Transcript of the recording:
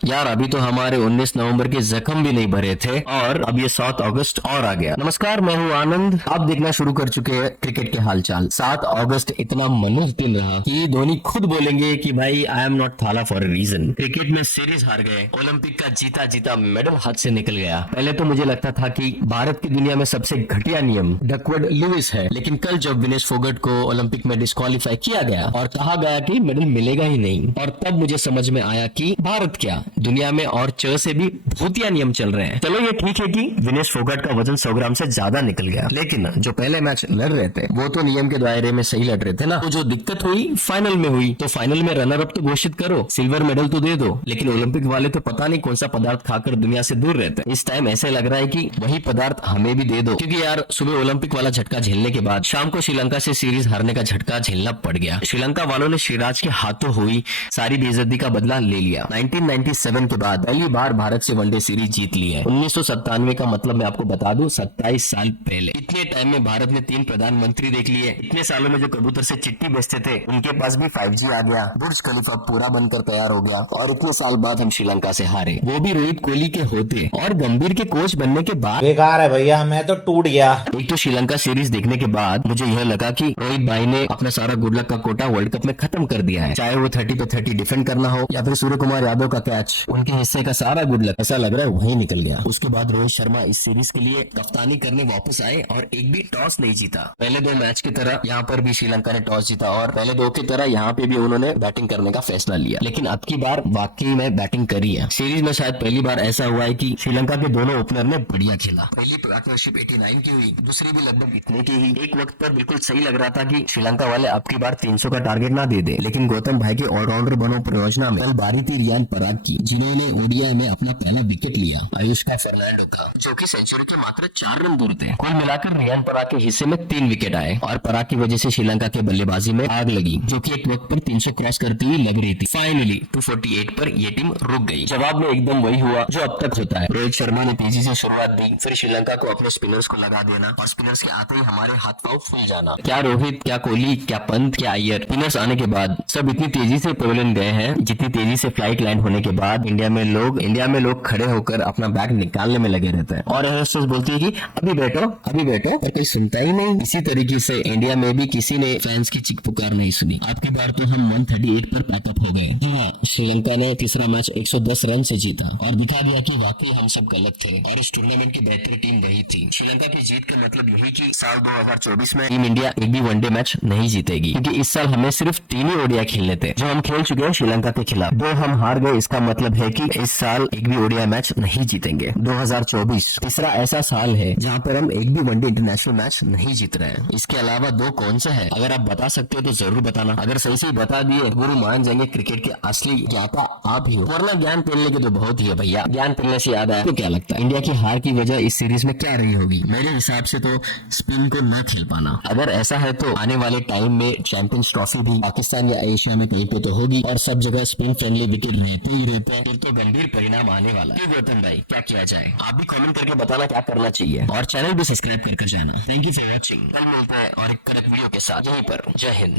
यार अभी तो हमारे 19 नवंबर के जख्म भी नहीं भरे थे और अब ये 7 अगस्त और आ गया। नमस्कार, मैं हूँ आनंद। आप देखना शुरू कर चुके हैं क्रिकेट के हालचाल। 7 अगस्त इतना मनोज दिन रहा कि धोनी खुद बोलेंगे कि भाई आई एम नॉट थाला फॉर अ रीजन। क्रिकेट में सीरीज हार गए, ओलंपिक का जीता जीता मेडल हाथ से निकल गया। पहले तो मुझे लगता था कि भारत की दुनिया में सबसे घटिया नियम डकवर्ड लुइस है, लेकिन कल जब विनेश फोगट को ओलंपिक में डिस्क्वालीफाई किया गया और कहा गया कि मेडल मिलेगा ही नहीं, और तब मुझे समझ में आया कि भारत क्या, दुनिया में और च से भी भूतिया नियम चल रहे हैं। चलो ये ठीक है कि विनेश फोगट का वजन 100 ग्राम से ज्यादा निकल गया, लेकिन जो पहले मैच लड़ रहे थे वो तो नियम के दायरे में सही लड़ रहे थे ना। तो जो दिक्कत हुई फाइनल में हुई, तो फाइनल में रनर अप तो घोषित करो, सिल्वर मेडल तो दे दो। लेकिन ओलंपिक वाले तो पता नहीं कौन सा पदार्थ खाकर दुनिया से दूर रहते हैं। इस टाइम ऐसे लग रहा है कि वही पदार्थ हमें भी दे दो, क्योंकि यार सुबह ओलंपिक वाला झटका झेलने के बाद शाम को श्रीलंका से सीरीज हारने का झटका झेलना पड़ गया। श्रीलंका वालों ने श्रीराज के हाथों हुई सारी बेइज्जती का बदला ले लिया। 1997 के बाद पहली बार भारत से वनडे सीरीज जीत ली है। 1997 का मतलब मैं आपको बता दूं 27 साल पहले। इतने टाइम में भारत ने 3 प्रधानमंत्री देख लिए। इतने सालों में जो कबूतर से चिट्ठी भेजते थे उनके पास भी 5G आ गया, बुर्ज खलीफा पूरा बनकर तैयार हो गया, और इतने साल बाद हम श्रीलंका से हारे, वो भी रोहित कोहली के होते और गंभीर के कोच बनने के बाद। बेकार है भैया, मैं तो टूट गया। एक तो श्रीलंका सीरीज देखने के बाद मुझे यह लगा कि रोहित भाई ने अपना सारा गुड लक का कोटा वर्ल्ड कप में खत्म कर दिया है, चाहे वो 30 पे 30 डिफेंड करना हो या फिर सूर्य कुमार यादव का कैच, उनके हिस्से का सारा गुड लक ऐसा लग रहा है वही निकल गया। उसके बाद रोहित शर्मा इस सीरीज के लिए कप्तानी करने वापस आए और एक भी टॉस नहीं जीता। पहले 2 मैच की तरह यहाँ पर भी श्रीलंका ने टॉस जीता और पहले 2 की तरह यहाँ पे भी उन्होंने बैटिंग करने का फैसला लिया, लेकिन अब की बार वाकई में बैटिंग करी है। सीरीज में शायद पहली बार ऐसा हुआ है कि श्रीलंका के दोनों ओपनर ने बढ़िया खेला। पहली पार्टनरशिप 89 की हुई, दूसरी भी लगभग इतने की ही। एक वक्त पर बिल्कुल सही लग रहा था कि श्रीलंका वाले अब की बार 300 का टारगेट ना दे दे, लेकिन गौतम भाई के ऑलराउंडर बनो परियोजना में कल बारी थी रियान पराग की, जिन्होंने ओडीआई में अपना पहला विकेट लिया आयुष्का फर्नांडो का, जो कि सेंचुरी के मात्र 4 रन दूर थे। कुल मिलाकर रियान पराग के हिस्से में 3 विकेट आए और पराग की वजह से श्रीलंका के बल्लेबाजी में आग लगी, जो कि एक वक्त पर 300 क्रॉस करती हुई लग रही थी। फाइनली 248 पर ये टीम रुक गई। जवाब में एकदम वही हुआ जो अब तक होता है। रोहित शर्मा ने तेजी से शुरुआत दी, फिर श्रीलंका को अपने स्पिनर्स को लगा देना और स्पिनर्स के आते ही हमारे हाथ पांव फूल जाना। क्या रोहित, क्या कोहली, क्या पंत, क्या अय्यर, स्पिनर्स आने के बाद सब इतनी तेजी से पवेलियन गए हैं जितनी तेजी से फ्लाइट लैंड होने के बाद इंडिया में लोग खड़े होकर अपना बैग निकालने में लगे रहते हैं और एयरहोस्टेस बोलती है कि अभी बैठो, पर कोई सुनता ही नहीं। इसी तरीके से इंडिया में भी किसी ने फैंस की चीख पुकार नहीं सुनी। आपकी बार तो हम 138 पर पैकअप हो गए। जी हाँ, श्रीलंका ने तीसरा मैच 110 रन से जीता और दिखा दिया कि वाकई हम सब गलत थे और इस टूर्नामेंट की बेहतर टीम वही थी। श्रीलंका की जीत का मतलब यही कि साल 2024 में टीम इंडिया एक भी वनडे मैच नहीं जीतेगी, क्योंकि इस साल हमें सिर्फ 3 ही ओडीआई खेलने थे, जो हम खेल चुके हैं श्रीलंका के खिलाफ। 2 हम हार गए, इसका मतलब है कि इस साल एक भी ओडीआई मैच नहीं जीतेंगे। 2024 तीसरा ऐसा साल है जहां पर हम एक भी वनडे इंटरनेशनल मैच नहीं जीत रहे हैं। इसके अलावा 2 कौन से है? अगर आप बता सकते हो तो जरूर बताना। अगर सही से बता दिए गुरु मान जाएंगे क्रिकेट के असली ज्ञाता आप ही हो, वरना ज्ञान पेलने के तो बहुत ही है भैया। ज्ञान पेलने से याद आया, तो क्या लगता है इंडिया की हार की वजह इस सीरीज में क्या रही होगी? मेरे हिसाब से तो स्पिन को न खेल पाना। अगर ऐसा है तो आने वाले टाइम में चैंपियंस ट्रॉफी भी पाकिस्तान या एशिया में कहीं पे तो होगी और सब जगह स्पिन फ्रेंडली विकेट रहते ही रहते हैं, फिर तो गंभीर परिणाम आने वाला है। गौतम भाई क्या किया जाए? आप भी कमेंट करके बताना क्या करना चाहिए और चैनल भी सब्सक्राइब करके जाना। Thank you for watching. कल मिलते हैं और एक कड़क वीडियो के साथ यहीं पर। जय हिंद।